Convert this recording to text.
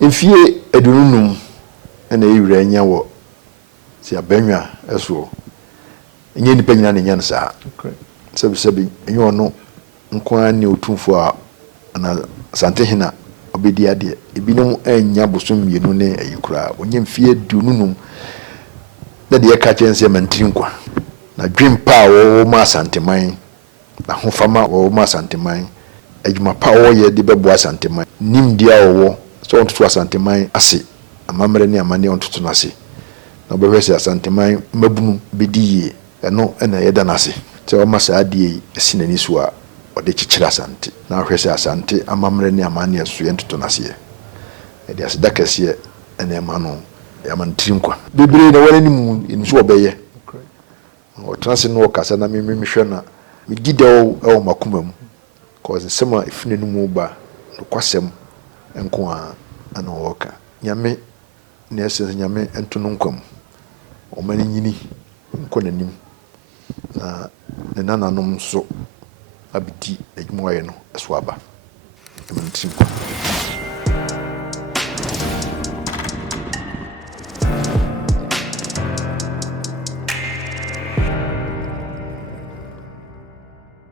Efie edununum ena yiwura nya wo si abenwa eso enye nipa nyina ne nya nsa sebi enye ono nkwa ne otumfo na Asantehene obedi ade ebinom anya bosom yenu ne ayikura onye mfie dununum na de ka chense mantrinkwa na dwempa wo ma Asanteman na hofama wo ma Asanteman adwuma pa wo ye de bebo Asanteman nimdia wo so onto Asanteman ase amamre ne amane onto no ase na obehwese Asanteman mabunu bediye eno na yeda nase te o ma sa ade esinani so a ode chichira Asante na hwese Asante amamre ne amane aso ye onto no ase e de ase dakase ena ema no yamantrinkwa bebre na wani mu nso obeye o transe no kasa na mehwe na megide o makuma mu cause sema ifine no mu ba no kwasem enko a ana woka nyame na ese nyame ento no nkwam o mani nyini nko nanim na nananom so abiti adwuma ye no eso aba yamantrinkwa